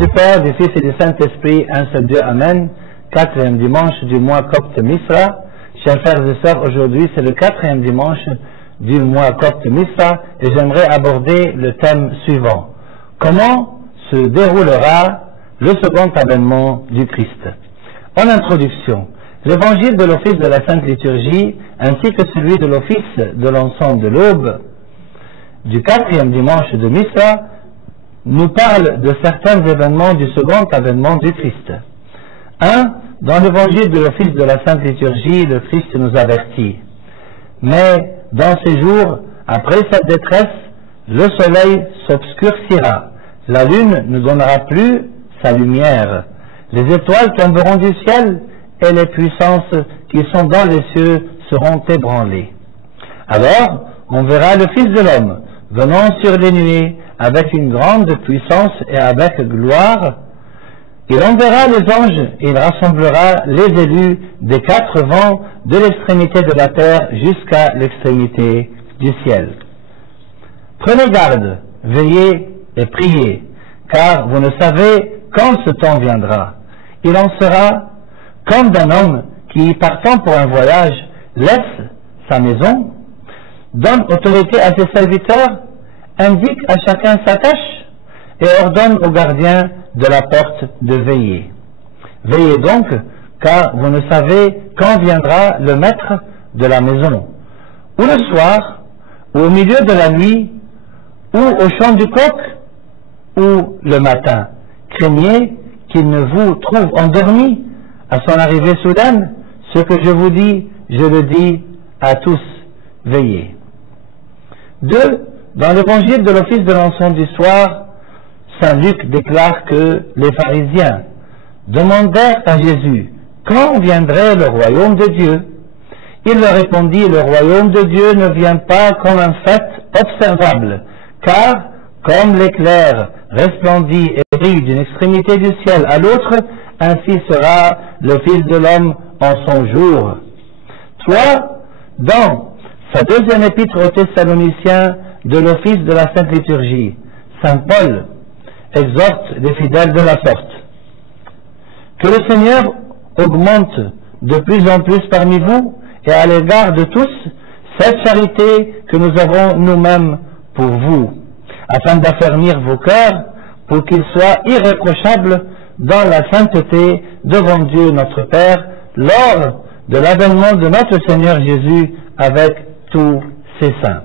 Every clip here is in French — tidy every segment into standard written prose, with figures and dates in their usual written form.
du Père, du Fils et du Saint-Esprit, un seul Dieu, Amen. Quatrième dimanche du mois copte Misra. Chers frères et sœurs, aujourd'hui c'est le quatrième dimanche du mois copte Misra et j'aimerais aborder le thème suivant. Comment se déroulera le second avènement du Christ? En introduction, l'évangile de l'office de la Sainte Liturgie ainsi que celui de l'office de l'ensemble de l'aube du quatrième dimanche de Misra nous parlent de certains événements du second avènement du Christ. 1. Dans l'évangile de l'office de la Sainte Liturgie, le Christ nous avertit. Mais dans ces jours, après cette détresse, le soleil s'obscurcira, la lune ne donnera plus sa lumière, les étoiles tomberont du ciel et les puissances qui sont dans les cieux seront ébranlées. Alors, on verra le Fils de l'homme venant sur les nuées avec une grande puissance et avec gloire. Il enverra les anges et il rassemblera les élus des quatre vents de l'extrémité de la terre jusqu'à l'extrémité du ciel. Prenez garde, veillez et priez, car vous ne savez quand ce temps viendra. Il en sera comme d'un homme qui, partant pour un voyage, laisse sa maison, donne autorité à ses serviteurs, indique à chacun sa tâche et ordonne aux gardiens de la porte de veiller. Veillez donc, car vous ne savez quand viendra le maître de la maison, ou le soir, ou au milieu de la nuit, ou au chant du coq, ou le matin. Craignez qu'il ne vous trouve endormi à son arrivée soudaine. Ce que je vous dis, je le dis à tous, veillez. 2. Dans l'évangile de l'office de l'ensemble du soir, Saint Luc déclare que les pharisiens demandèrent à Jésus quand viendrait le royaume de Dieu. Il leur répondit, le royaume de Dieu ne vient pas comme un fait observable, car comme l'éclair resplendit et brille d'une extrémité du ciel à l'autre, ainsi sera le Fils de l'homme en son jour. 3. Dans sa deuxième épître aux Thessaloniciens de l'office de la Sainte Liturgie, Saint Paul exhorte les fidèles de la sorte. Que le Seigneur augmente de plus en plus parmi vous et à l'égard de tous cette charité que nous avons nous-mêmes pour vous, afin d'affermir vos cœurs pour qu'ils soient irréprochables dans la sainteté devant Dieu notre Père lors de l'avènement de notre Seigneur Jésus avec tous ses saints.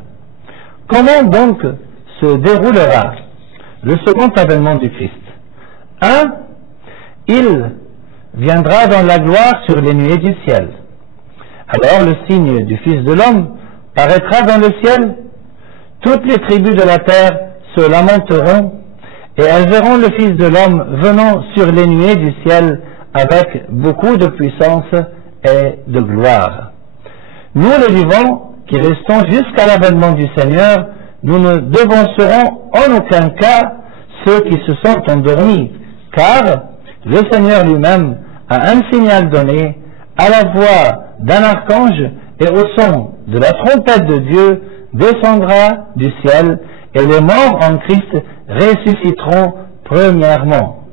Comment donc se déroulera le second avènement du Christ? 1. Il viendra dans la gloire sur les nuées du ciel. Alors le signe du Fils de l'homme paraîtra dans le ciel. Toutes les tribus de la terre se lamenteront et elles verront le Fils de l'homme venant sur les nuées du ciel avec beaucoup de puissance et de gloire. Nous les vivants qui restons jusqu'à l'avènement du Seigneur, nous ne devancerons en aucun cas ceux qui se sont endormis, car le Seigneur lui-même a un signal donné à la voix d'un archange et au son de la trompette de Dieu descendra du ciel et les morts en Christ ressusciteront premièrement.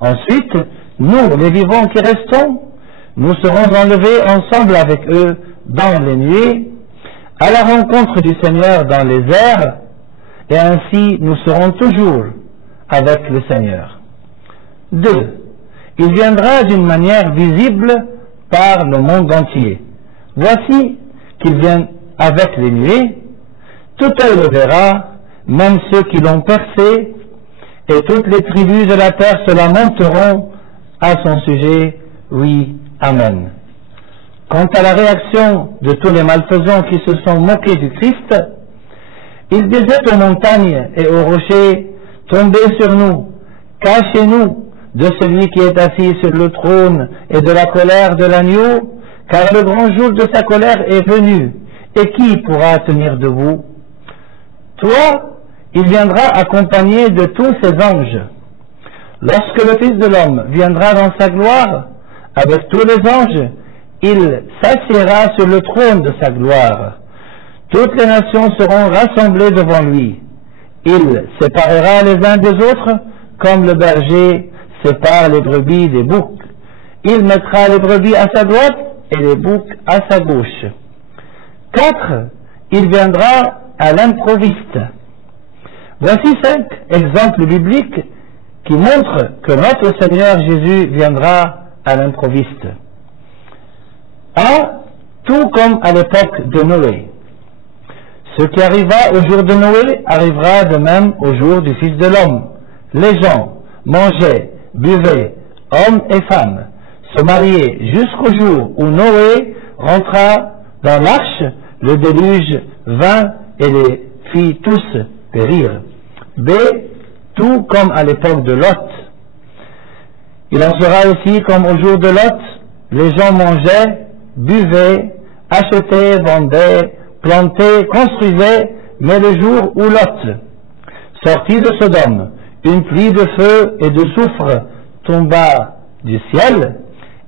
Ensuite, nous, les vivants qui restons, nous serons enlevés ensemble avec eux dans les nuées, à la rencontre du Seigneur dans les airs, et ainsi nous serons toujours avec le Seigneur. 2. Il viendra d'une manière visible par le monde entier. Voici qu'il vient avec les nuées, tout œil le verra, même ceux qui l'ont percé, et toutes les tribus de la terre se lamenteront à son sujet. Oui, Amen. Quant à la réaction de tous les malfaisants qui se sont moqués du Christ, ils disaient aux montagnes et aux rochers, tombez sur nous, cachez-nous de celui qui est assis sur le trône et de la colère de l'agneau, car le grand jour de sa colère est venu, et qui pourra tenir debout? Toi, il viendra accompagné de tous ses anges. Lorsque le Fils de l'homme viendra dans sa gloire, avec tous les anges, il s'assiera sur le trône de sa gloire. Toutes les nations seront rassemblées devant lui. Il séparera les uns des autres, comme le berger sépare les brebis des boucs. Il mettra les brebis à sa droite et les boucs à sa gauche. 4. Il viendra à l'improviste. Voici 5 exemples bibliques qui montrent que notre Seigneur Jésus viendra à l'improviste. 1. Tout comme à l'époque de Noé. Ce qui arriva au jour de Noé arrivera de même au jour du Fils de l'homme. Les gens mangeaient, buvaient, hommes et femmes, se mariaient jusqu'au jour où Noé rentra dans l'arche, le déluge vint et les fit tous périr. B. Tout comme à l'époque de Lot. Il en sera aussi comme au jour de Lot. Les gens mangeaient, buvaient, achetaient, vendaient, plantaient, construisaient, mais le jour où Lot sortit de Sodome, une pluie de feu et de soufre tomba du ciel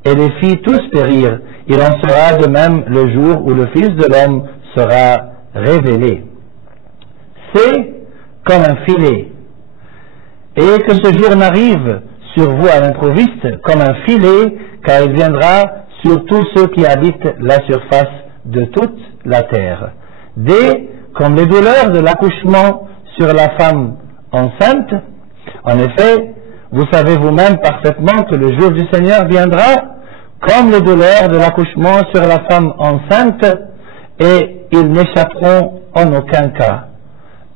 et les fit tous périr. Il en sera de même le jour où le Fils de l'homme sera révélé. C'est comme un filet. Et que ce jour n'arrive sur vous à l'improviste comme un filet, car il viendra sur tous ceux qui habitent la surface de toute la terre. D. Comme les douleurs de l'accouchement sur la femme enceinte. En effet, vous savez vous-même parfaitement que le jour du Seigneur viendra comme les douleurs de l'accouchement sur la femme enceinte, et ils n'échapperont en aucun cas.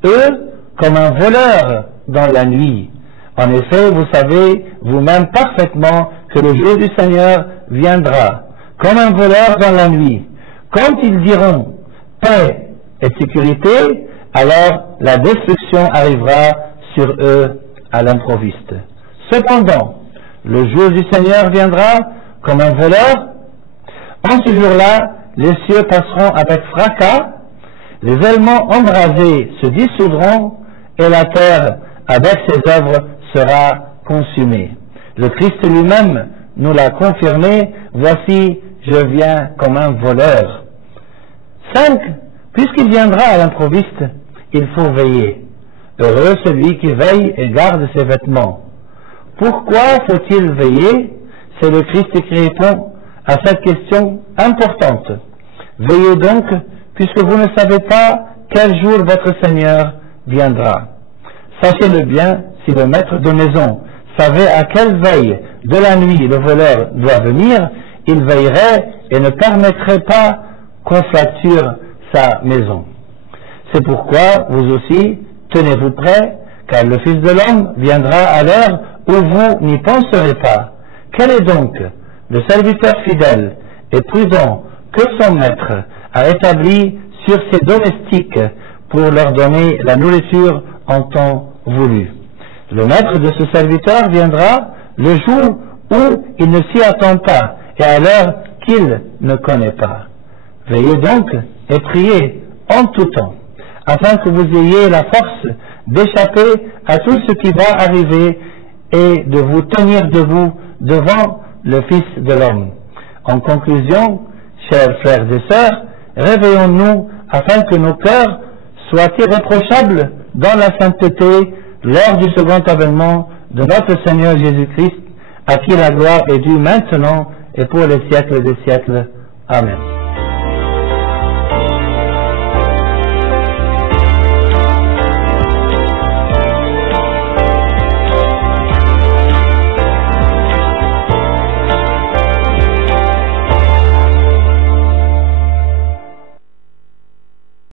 Eux, comme un voleur dans la nuit. En effet, vous savez vous-même parfaitement que le jour du Seigneur viendra comme un voleur dans la nuit. Quand ils diront paix et sécurité, alors la destruction arrivera sur eux à l'improviste. Cependant, le jour du Seigneur viendra comme un voleur. En ce jour-là, les cieux passeront avec fracas, les éléments embrasés se dissoudront et la terre, avec ses œuvres, sera consumée. Le Christ lui-même nous l'a confirmé, voici, je viens comme un voleur. 5. Puisqu'il viendra à l'improviste, il faut veiller. Heureux celui qui veille et garde ses vêtements. Pourquoi faut-il veiller? C'est le Christ qui répond à cette question importante. Veillez donc, puisque vous ne savez pas quel jour votre Seigneur viendra. Sachez-le bien, si le maître de maison savait à quelle veille de la nuit le voleur doit venir, il veillerait et ne permettrait pas qu'on fracture sa maison. C'est pourquoi vous aussi, tenez-vous prêts, car le Fils de l'homme viendra à l'heure où vous n'y penserez pas. Quel est donc le serviteur fidèle et prudent que son maître a établi sur ses domestiques pour leur donner la nourriture en temps voulu? Le maître de ce serviteur viendra le jour où il ne s'y attend pas et à l'heure qu'il ne connaît pas. Veillez donc et priez en tout temps, afin que vous ayez la force d'échapper à tout ce qui va arriver et de vous tenir debout devant le Fils de l'homme. En conclusion, chers frères et sœurs, réveillons-nous afin que nos cœurs soient irréprochables dans la sainteté lors du second avènement de notre Seigneur Jésus-Christ, à qui la gloire est due maintenant et pour les siècles des siècles. Amen.